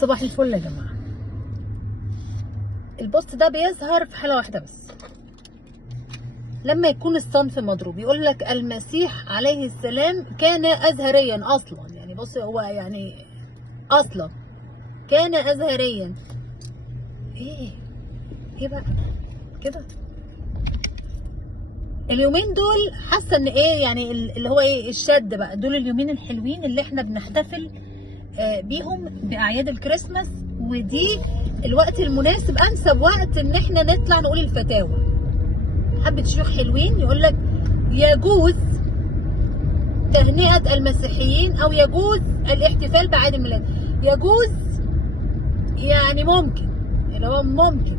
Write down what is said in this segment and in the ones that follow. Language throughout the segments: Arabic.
صباح الفل يا جماعه. البوست ده بيظهر في حاله واحده بس، لما يكون الصنف مضروب. يقول لك المسيح عليه السلام كان ازهريا اصلا. يعني بص، هو يعني اصلا كان ازهريا. ايه بقى كده اليومين دول؟ حاسه ان ايه يعني اللي هو ايه الشد بقى. دول اليومين الحلوين اللي احنا بنحتفل بيهم باعياد الكريسماس، ودي الوقت المناسب، انسب وقت ان احنا نطلع نقول الفتاوى. حبه شيوخ حلوين يقول لك يجوز تهنئه المسيحيين او يجوز الاحتفال باعياد الميلاد. يجوز يعني ممكن، اللي هو ممكن.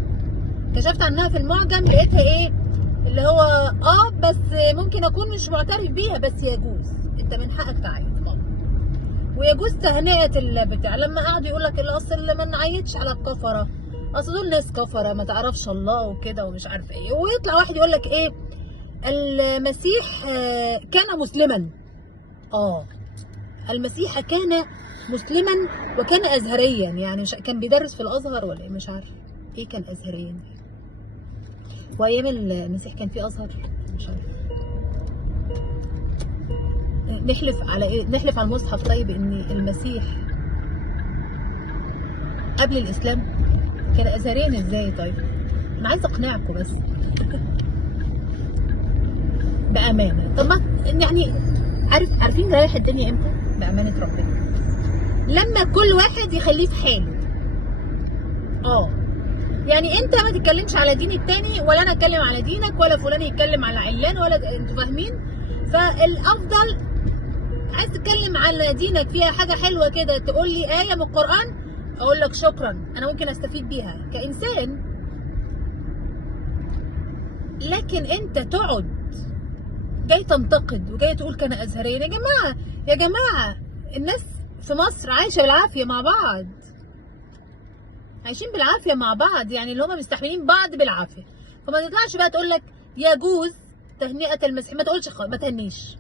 كشفت عنها في المعجم لقيتها ايه اللي هو بس ممكن اكون مش معترف بيها، بس يجوز. انت من حقك تعيد طبعا. ويجوز تهنئه البتاع. لما قعدوا يقول لك الاصل ما نعيدش على الكفره، اصل دول ناس كفره ما تعرفش الله وكده ومش عارف ايه. ويطلع واحد يقول لك ايه المسيح كان مسلما. المسيح كان مسلما وكان ازهريا. يعني كان بيدرس في الازهر ولا ايه؟ مش عارف ايه كان ازهريا. وايام المسيح كان في ازهر؟ مش عارف. نحلف على ايه؟ نحلف على المصحف طيب ان المسيح قبل الاسلام كان ازهريا ازاي؟ طيب انا عايزه اقنعكم بس بامانه. طب ما يعني عارفين رايح الدنيا امتى؟ بامانه ربنا لما كل واحد يخليه في حاله. يعني انت ما تتكلمش على دين التاني، ولا انا اتكلم على دينك، ولا فلان يتكلم على علان، ولا انتوا فاهمين؟ فالافضل عايز تتكلم على دينك فيها حاجه حلوه كده، تقول لي ايه من القران، اقول لك شكرا، انا ممكن استفيد بيها كانسان. لكن انت تقعد جاي تنتقد وجاي تقول كان ازهريا. يا جماعه الناس في مصر عايشه بالعافيه مع بعض، عايشين بالعافيه مع بعض، يعني اللي هم مستحملين بعض بالعافيه. فما تطلعش بقى تقول لك يجوز تهنئه المسيح. ما تقولش ما تهنيش.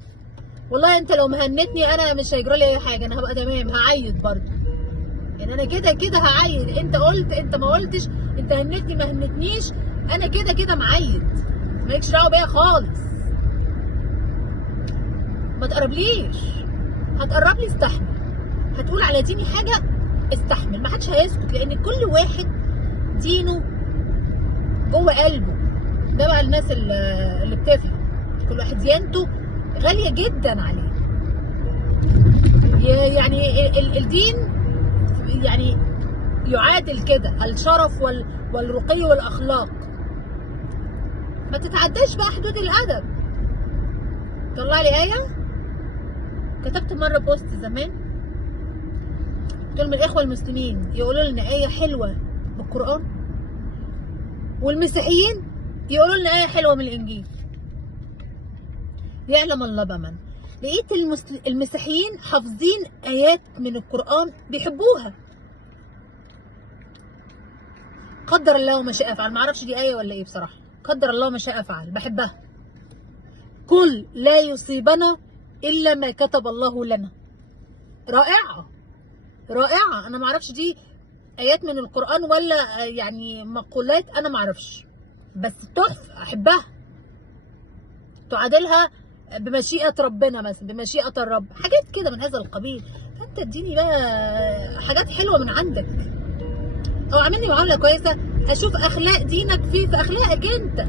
والله انت لو مهنتني انا مش هيجرى لي اي حاجه، انا هبقى تمام، هعيد برضه. يعني انا كده كده هعيد. انت قلت، انت ما قلتش، انت هنتني ما هنتنيش، انا كده كده معيد، مالكش دعوه بيا خالص. ما تقربليش. هتقرب لي استحمل، هتقول على ديني حاجه استحمل. ما حدش هيسكت، لان كل واحد دينه جوه قلبه. ده بقى الناس اللي بتفهم. كل واحد ديانته غاليه جدا عليه. يعني الدين يعني يعادل كده الشرف والرقي والاخلاق. ما تتعداش بقى حدود الادب. طلع لي ايه. كتبت مره بوست زمان، قلت لهم الاخوه المسلمين يقولوا لنا ايه حلوه بالقران، والمسيحيين يقولوا لنا ايه حلوه من الانجيل. يعلم الله بمن. لقيت المسيحيين حافظين ايات من القران بيحبوها. قدر الله ما شاء فعل. ما اعرفش دي ايه ولا ايه بصراحه. قدر الله ما شاء فعل، بحبها. قل لا يصيبنا الا ما كتب الله لنا. رائعه رائعه. انا ما اعرفش دي ايات من القران ولا يعني مقولات، انا ما اعرفش، بس تحفه، احبها. تعادلها بمشيئه ربنا مثلا، بمشيئه الرب، حاجات كده من هذا القبيل. فانت اديني بقى حاجات حلوه من عندك، او عاملني معامله كويسه، اشوف اخلاق دينك في اخلاقك انت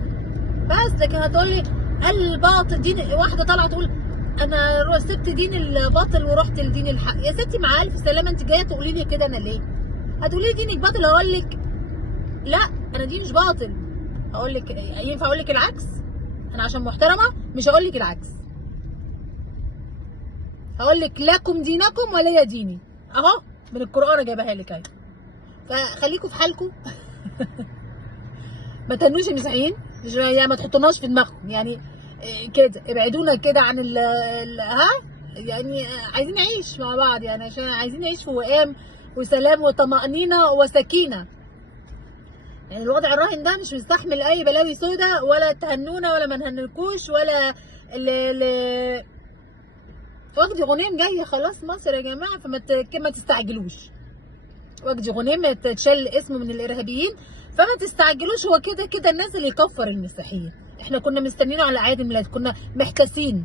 بس. لكن هتقولي الباطل دين، واحده طالعه تقول انا سبت دين الباطل ورحت لدين الحق. يا ستي مع الف سلامه، انت جايه تقولي لي كده انا ليه؟ هتقولي لي دينك باطل، اقول لك لا انا ديني مش باطل. اقول لك ينفع اقول لك العكس؟ انا عشان محترمه مش هقول لك العكس، هقول لك لكم دينكم ولي ديني. اهو من القران جايبها لك اهي. فخليكم في حالكم. ما تهنوش المسيحيين، يعني ما تحطوناش في دماغكم يعني كده. ابعدونا كده عن يعني عايزين نعيش مع بعض، يعني عشان عايزين نعيش في وئام وسلام وطمأنينة وسكينة. يعني الوضع الراهن ده مش مستحمل اي بلاوي سودا، ولا تهنونا ولا ما نهنكوش ولا وجدي غنيم جايه خلاص مصر يا جماعه. فما تستعجلوش. وجدي غنيم تشل اسمه من الارهابيين، فما تستعجلوش، هو كده كده نازل يكفر المسيحيين. احنا كنا مستنيينه على اعياد الميلاد، كنا محتاسين